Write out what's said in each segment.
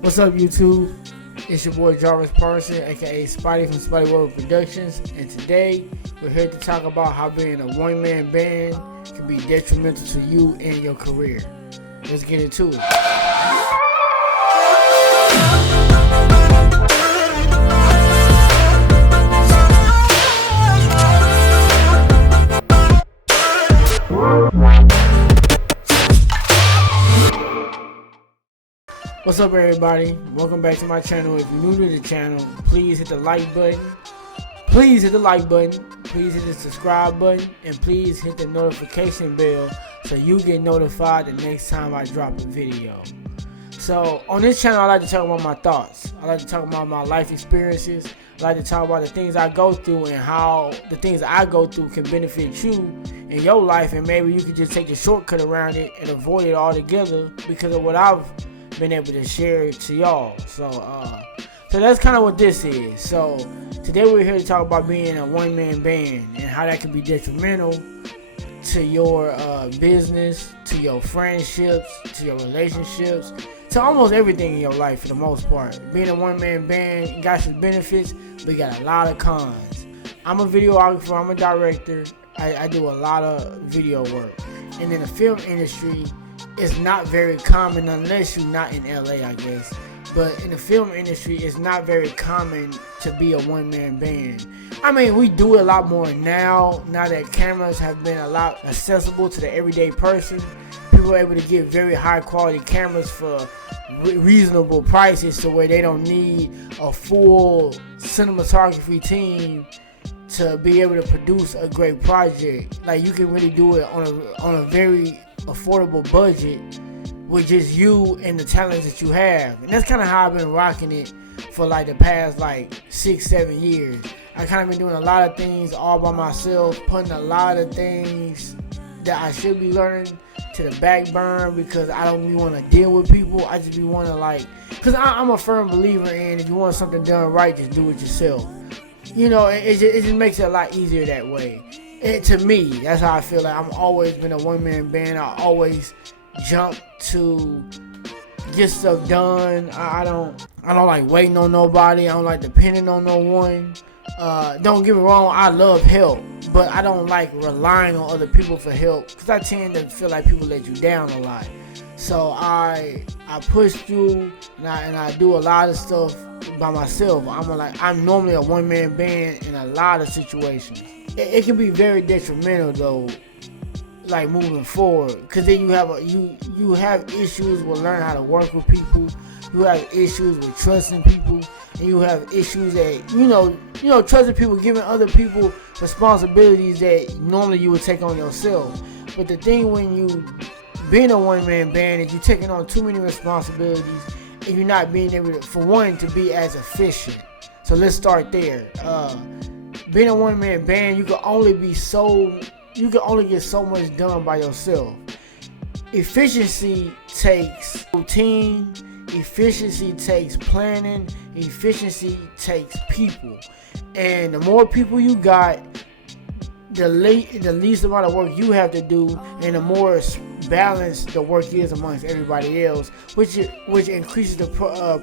What's up, YouTube? It's your boy Jarvis Parson, aka Spotty from Spotty World Productions, and today we're here to talk about how being a one-man band can be detrimental to you and your career. Let's get into it. What's up, everybody? Welcome back to my channel. If you're new to the channel, please hit the like button. Please hit the subscribe button, and please hit the notification bell so you get notified the next time I drop a video. So on this channel, I like to talk about my thoughts. I like to talk about my life experiences. I like to talk about the things I go through and how the things I go through can benefit you in your life, and maybe you could just take the shortcut around it and avoid it altogether because of what I've been able to share it to y'all. So that's kind of what this is. So today we're here to talk about being a one-man band and how that can be detrimental to your business, to your friendships, to your relationships, to almost everything in your life for the most part. Being a one-man band got some benefits, but got a lot of cons. I'm a videographer, I'm a director, I do a lot of video work. And in the film industry, it's not very common unless you're not in LA, I guess. But in the film industry, it's not very common to be a one-man band. I mean, we do it a lot more now that cameras have been a lot accessible to the everyday person. People are able to get very high quality cameras for reasonable prices to where they don't need a full cinematography team to be able to produce a great project. Like, you can really do it on a very affordable budget with just you and the talents that you have. And that's kind of how I've been rocking it for like the past like 6-7 years. I kind of been doing a lot of things all by myself, putting a lot of things that I should be learning to the back burner because I don't really want to deal with people. I just be want to because I'm a firm believer in if you want something done right, just do it yourself. You know, it just makes it a lot easier that way. And to me, that's how I feel. Like, I've always been a one-man band. I always jump to get stuff done. I don't like waiting on nobody. I don't like depending on no one. Don't get me wrong, I love help, but I don't like relying on other people for help because I tend to feel like people let you down a lot. So I push through and I do a lot of stuff by myself. I'm normally a one-man band in a lot of situations. It can be very detrimental though, like moving forward, because then you have issues with learning how to work with people. You have issues with trusting people, and you have issues that you know trusting people, giving other people responsibilities that normally you would take on yourself. But the thing when you being a one-man band is you're taking on too many responsibilities, and you're not being able to, for one, to be as efficient. So let's start there. Being a one-man band, you can only get so much done by yourself. Efficiency takes routine, efficiency takes planning, efficiency takes people. And the more people you got, the least amount of work you have to do, and the more balanced the work is amongst everybody else, which increases the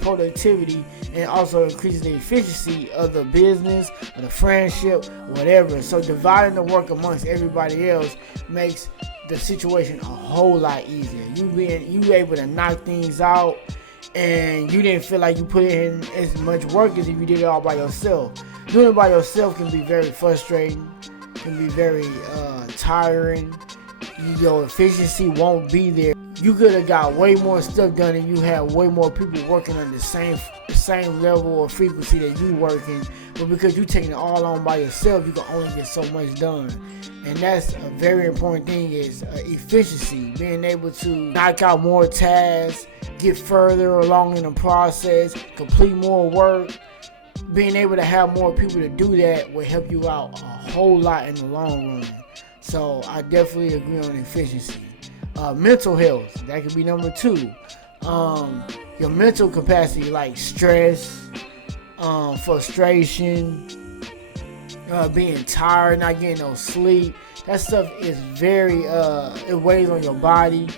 productivity and also increases the efficiency of the business or the friendship, whatever. So dividing the work amongst everybody else makes the situation a whole lot easier. You able to knock things out, and you didn't feel like you put in as much work as if you did it all by yourself. Doing it by yourself can be very frustrating, can be very tiring. Your efficiency won't be there. You could have got way more stuff done and you had way more people working on the same level or frequency that you working, but because you taking it all on by yourself, you can only get so much done. And that's a very important thing, is efficiency, being able to knock out more tasks, get further along in the process, complete more work. Being able to have more people to do that will help you out a whole lot in the long run. So I definitely agree on efficiency. Mental health, that could be number 2. Your mental capacity, like stress, frustration, being tired, not getting no sleep. That stuff is very, it weighs on your body.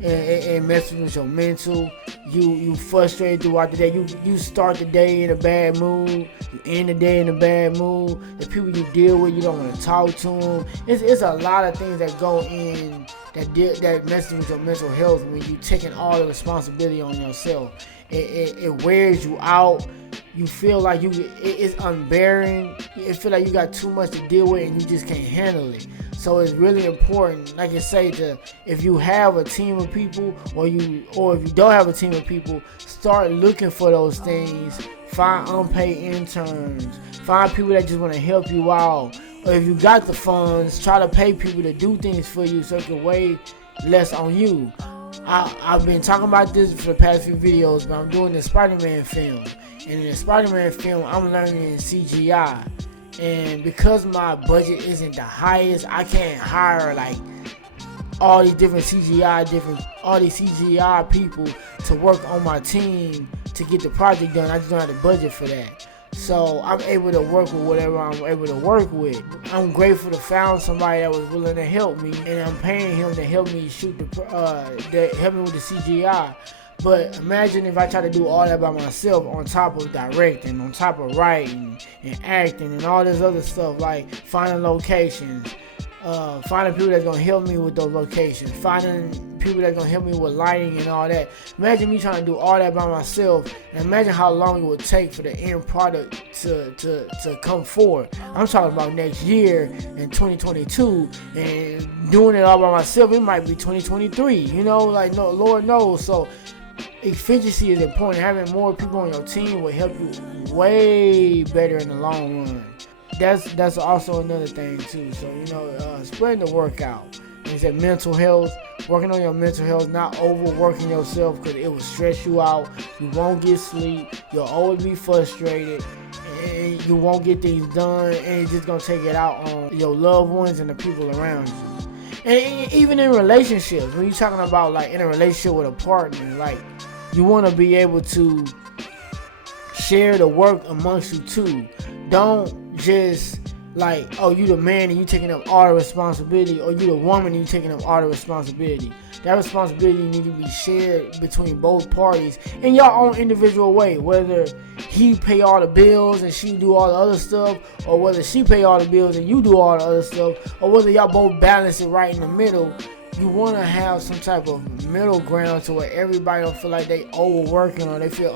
It messes with your mental. You frustrated throughout the day. You start the day in a bad mood. You end the day in a bad mood. The people you deal with, you don't want to talk to them. It's a lot of things that go in that messes with your mental health when you taking all the responsibility on yourself. It wears you out. You feel like it's unbearing. You feel like you got too much to deal with and you just can't handle it. So it's really important, like I say, if you have a team of people, or if you don't have a team of people, start looking for those things. Find unpaid interns. Find people that just want to help you out. Or if you got the funds, try to pay people to do things for you so it can weigh less on you. I've been talking about this for the past few videos, but I'm doing the Spider-Man film. And in the Spider-Man film, I'm learning CGI. And because my budget isn't the highest, I can't hire like all these CGI people to work on my team to get the project done. I just don't have the budget for that. So I'm able to work with whatever I'm able to work with. I'm grateful to found somebody that was willing to help me, and I'm paying him to help me shoot help me with the CGI. But imagine if I try to do all that by myself, on top of directing, on top of writing and acting and all this other stuff, like finding locations, finding people that's gonna help me with those locations, finding people that's gonna help me with lighting and all that. Imagine me trying to do all that by myself, and imagine how long it would take for the end product to come forward. I'm talking about next year in 2022, and doing it all by myself, it might be 2023. You know, like no, Lord knows. So efficiency is important. Having more people on your team will help you way better in the long run. That's also another thing too. So spreading the work out. Like I said, mental health, working on your mental health, not overworking yourself because it will stress you out. You won't get sleep. You'll always be frustrated, and you won't get things done. And it's just gonna take it out on your loved ones and the people around you. And even in relationships, when you're talking about like in a relationship with a partner, like you want to be able to share the work amongst you too. Don't just like, oh, you the man and you taking up all the responsibility, or you the woman and you taking up all the responsibility. That responsibility need to be shared between both parties in your own individual way. Whether he pay all the bills and she do all the other stuff, or whether she pay all the bills and you do all the other stuff, or whether y'all both balance it right in the middle. You want to have some type of middle ground to where everybody don't feel like they overworking or they feel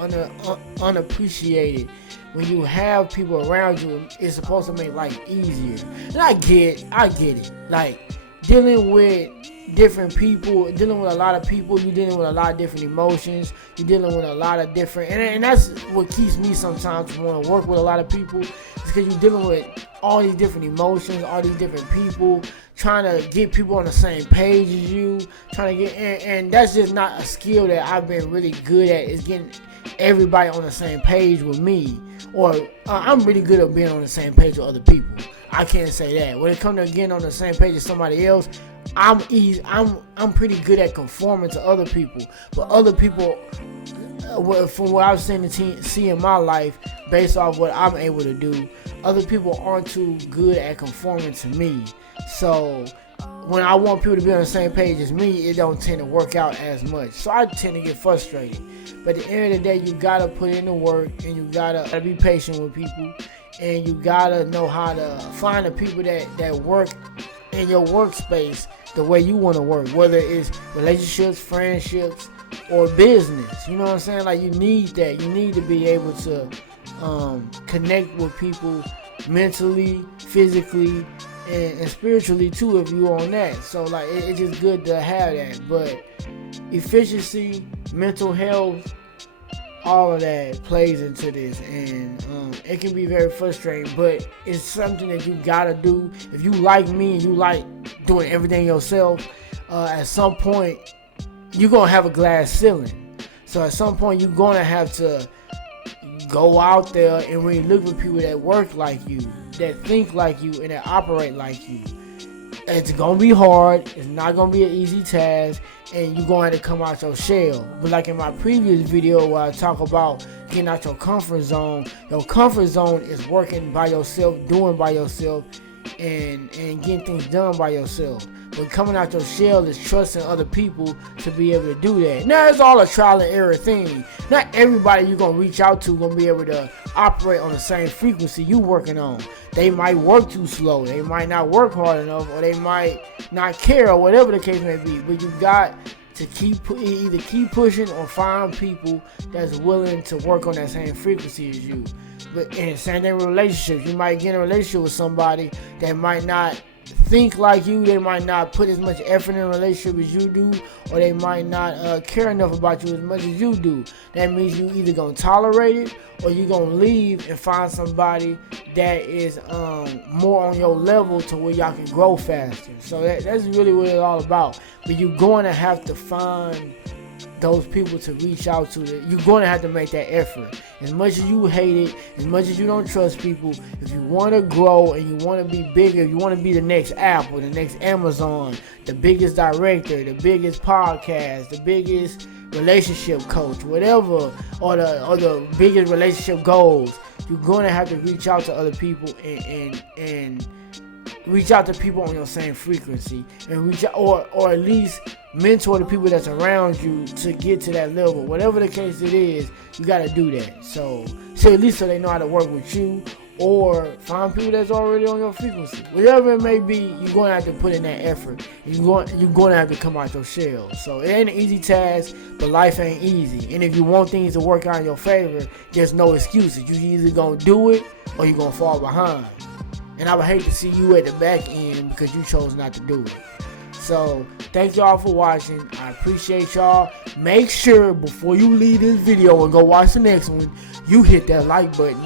unappreciated. When you have people around you, it's supposed to make life easier. And I get it. Like, dealing with different people, dealing with a lot of people, you're dealing with a lot of different emotions, you're dealing with a lot of different, and that's what keeps me sometimes from wanting to work with a lot of people, is because you're dealing with all these different emotions, all these different people, trying to get people on the same page as you, trying to get, and that's just not a skill that I've been really good at, is getting everybody on the same page with me. Or I'm really good at being on the same page with other people. I can't say that. When it comes to getting on the same page as somebody else, I'm pretty good at conforming to other people. But other people, from what I've seen see in my life, based off what I'm able to do, other people aren't too good at conforming to me. So when I want people to be on the same page as me, it don't tend to work out as much. So I tend to get frustrated. But at the end of the day, you gotta put in the work, and you gotta be patient with people, and you gotta know how to find the people that work in your workspace the way you want to work, whether it's relationships, friendships, or business. You know what I'm saying? Like, you need that. You need to be able to connect with people mentally, physically, and spiritually too, if you on that. So like, it's just good to have that. But efficiency, mental health, all of that plays into this, and it can be very frustrating, but it's something that you gotta do. If you like me and you like doing everything yourself, at some point you're gonna have a glass ceiling. So at some point you're gonna have to go out there and really look for people that work like you, that think like you, and that operate like you. It's gonna be hard. It's not gonna be an easy task, and you're gonna have to come out your shell. But like in my previous video where I talk about getting out your comfort zone is working by yourself, doing by yourself, and getting things done by yourself. But coming out your shell is trusting other people to be able to do that. Now, it's all a trial and error thing. Not everybody you're going to reach out to going to be able to operate on the same frequency you working on. They might work too slow. They might not work hard enough, or they might not care, or whatever the case may be. But you got to either keep pushing or find people that's willing to work on that same frequency as you. But and same thing with relationships. You might get in a relationship with somebody that might not think like you, they might not put as much effort in a relationship as you do, or they might not care enough about you as much as you do. That means you either gonna tolerate it, or you gonna leave and find somebody that is more on your level to where y'all can grow faster. So that's really what it's all about. But you're going to have to find those people to reach out to. You're going to have to make that effort. As much as you hate it, as much as you don't trust people, if you want to grow and you want to be bigger, you want to be the next Apple, the next Amazon, the biggest director, the biggest podcast, the biggest relationship coach, whatever, or the biggest relationship goals, you're going to have to reach out to other people and reach out to people on your same frequency, and reach out, or at least mentor the people that's around you to get to that level. Whatever the case it is, you got to do that. So at least so they know how to work with you, or find people that's already on your frequency. Whatever it may be, you're going to have to put in that effort. You're going to have to come out your shell. So it ain't an easy task, but life ain't easy. And if you want things to work out in your favor, there's no excuses. You either going to do it or you're going to fall behind. And I would hate to see you at the back end because you chose not to do it. So, thank y'all for watching. I appreciate y'all. Make sure before you leave this video and go watch the next one, you hit that like button.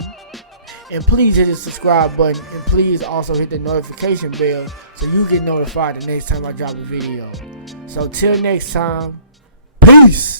And please hit the subscribe button. And please also hit the notification bell so you get notified the next time I drop a video. So, till next time, peace.